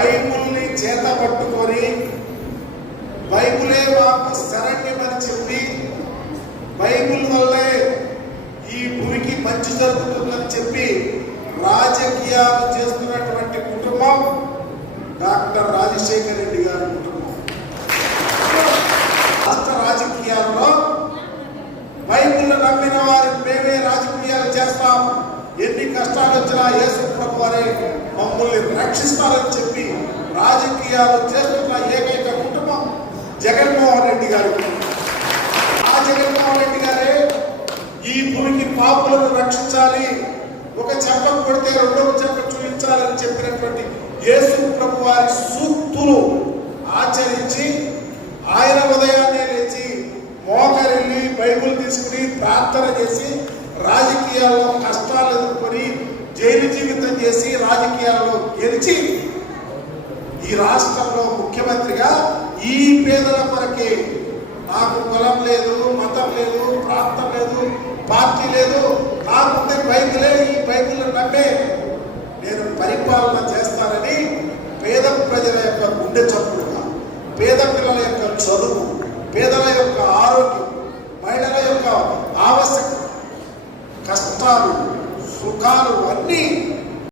బైబుల్ని చేత పట్టుకొని బైబులే మాకు శరణ్యమని చెప్పి బైబుల్ వల్లే ఈ భూమికి మంచి జరుగుతుందని చెప్పి రాజకీయాలు చేస్తున్నటువంటి కుటుంబం డాక్టర్ రాజశేఖర రెడ్డి గారి కుటుంబం. రాష్ట్ర రాజకీయాల్లో బైబిల్ నమ్మిన వారి మేమే రాజకీయాలు చేస్తాం, ఎన్ని కష్టాలు వచ్చినా యేసు ప్రభు వారే మమ్మల్ని రక్షిస్తారని చెప్పి రాజకీయాలు చేస్తున్న ఏకైక కుటుంబం జగన్మోహన్ రెడ్డి గారు. ఆ జగన్మోహన్ రెడ్డి గారే ఈ భూమికి పాపులను రక్షించాలి, ఒక చట్టం కొడితే రెండవ చట్టం చూపించాలని చెప్పినటువంటి యేసు ప్రభు వారి సూక్తులు ఆచరించి ఆయన ఉదయాన్నే లేచి మోకరిల్లి బైబుల్ తీసుకుని ప్రార్థన చేసి రాజకీయాల్లో కష్టాలు ఎదుర్కొని జైలు జీవితం చేసి రాజకీయాల్లో గెలిచి ఈ రాష్ట్రంలో ముఖ్యమంత్రిగా ఈ పేదల కొరకే, నాకు కులం లేదు, మతం లేదు, ప్రాంతం లేదు, పార్టీ లేదు, నాకుంటే బైబిలే, ఈ బైబిల్ నమ్మే నేను పరిపాలన చేస్తానని పేద ప్రజల యొక్క గుండె చప్పుడుగా, పేద పిల్లల యొక్క చదువు, పేదల